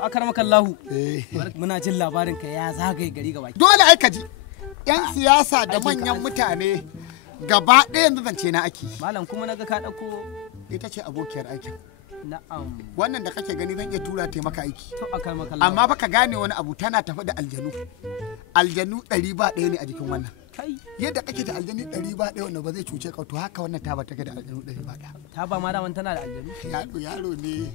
Akarmakallahu. Muna jin labarin ka ya zagaye gari gaba. Dole ai ka ji. Yan siyasa da manyan mutane gaba ɗaya yanzu zance na ake. Malam kuma naga ka dauko ita ce abokiyar aikin. Na'am. Wannan da kake gani zan iya tura ta maka aiki. To akarmakallahu. Amma fa ka gane wani abu tana tafi da aljanu. Aljanu 100 ba ɗaya ne a jikin wannan. Yadda kake da aljani 100 ba ɗaya wanda ba zai cuce ka to haka wannan taba take da aljanu 100 ba ɗaya. Taba ma daman tana da aljanu? Yaro ne.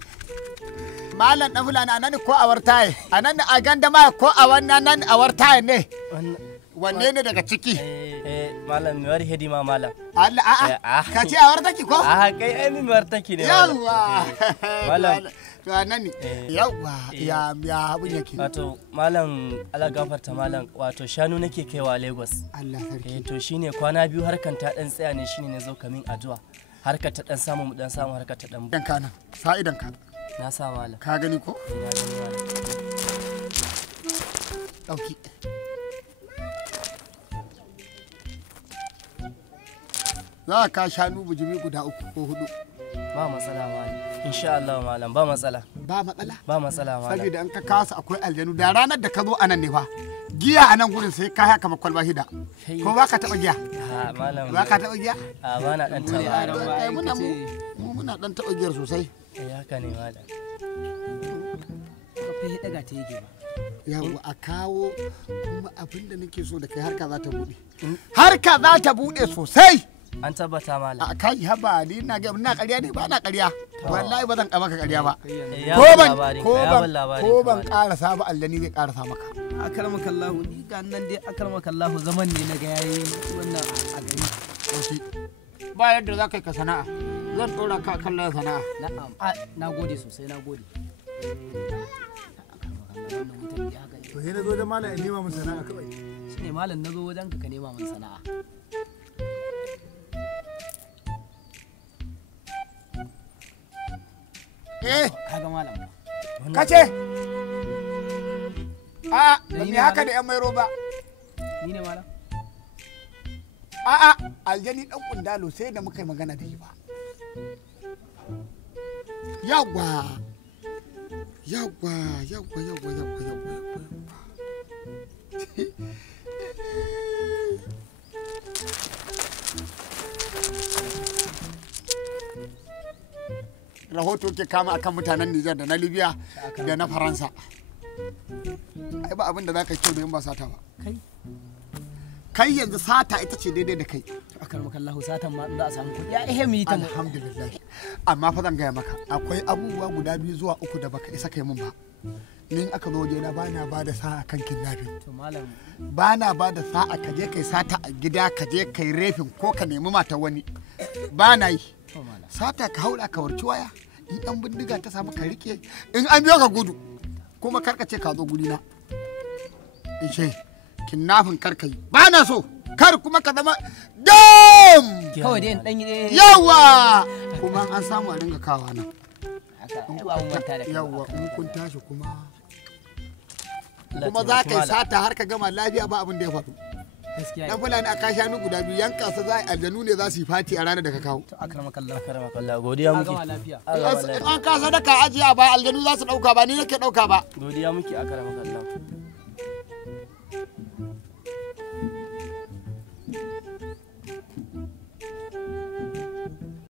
Malam dan fulani anan ko a wartaye anan a gandama ko a wannan nan a wartaye ne. Wanne ne daga ciki? Malam mai war hidima malam. Allah a'a ka ce a wartaki ko? A kai ai mai wartaki ne. Yawa. Malam. To anan ne. Yawa ya abun yake. Wato malam Allah gafarta malam wato shanu nake kaiwa Lagos. Allah sarki. To shine kwana biyu harkan ta dan tsaya ne shine nazo kamin addu'a. Harkar ta dan samu mu dan samu harkar ta dan. Dan kana. Fa'idan ka. Na sa malam. Ka gani ko? Na gani malam. Dauki. Za ka shanu bujimi guda 3 ko 4. Ba matsala malam. Insha Allah malam ba matsala. Ba matsala? Ba matsala malam. Saboda an ka kasa akwai aljanu da ranar da ka zo anan ne fa. Giya anan gurin sai ka haka makwalba hida. Ko ba ka taba giya? Ha malam. Ba ka taba giya? A ba na dan taba. Muna dan taba giyar sosai. Haka ne malam. Ka fi daga ta yake ba. Yawa a kawo kuma abinda nake so da kai harka za ta bude. Harka za ta bude sosai. An tabbata malam. A kai haba ni ina ga ina ƙarya ne ba na ƙarya. Wallahi ba zan ka maka ƙarya ba. Ko ban ƙarasa ba Allah ni zai ƙarasa maka. Akarmakallahu ni ga nan dai akarmakallahu zaman ne na ga yayi wannan a gari. Ba yadda za ka yi ka sana'a. Zan ɗora ka kan layin sana'a. Na'am. Na gode sosai na gode. To sai na zo da malam in nema mun sana'a kawai. Shine malam na zo wajen ka nema mun sana'a. Kaga malam. Kace? A'a, ba ni haka da 'yan mairo ba. Ni ne malam? A'a, aljani dan kundalo sai da muka yi magana da shi ba. Yawwa. Yawwa, yawwa, yawwa, yawwa, yawwa. Rahoto ke kama akan mutanen Nijar da na Libya da na Faransa. Ai ba abin da za ka kyau da yin ba sata ba. Kai yanzu sata ita ce daidai da kai. Akarmakallahu satan ma za a samu kuɗi. Ya ihe mu yi ta. Alhamdulillah. Amma fa zan gaya maka akwai abubuwa guda 2 zuwa 3 da baka isa kai mun ba. Ni aka zo wajena ba na ba da sa'a kan kidnapping. To malam. Ba na ba da sa'a ka je kai sata a gida ka je kai refin ko ka nemi mata wani. Ba na yi. Sata ka haura ka warci waya. In ɗan bindiga ta samu ka rike in an biyo ka gudu kuma karkace ka zo guri na. Ishe kidnapping karka yi. Ba na so. Kar kuma ka zama dam kawai dai dan yi yawa kuma an samu a ringa kawa nan yawa in kun tashi kuma za ka yi sata har ka gama lafiya ba abin da ya faru dan fulani a kasha ni guda 2 yanka su za a aljanu ne za su yi fati a ranar da ka kawo akarmakallahu godiya muke an ka sadaka ajiya ba aljanu za su dauka ba ni nake dauka ba godiya muke akarmakallahu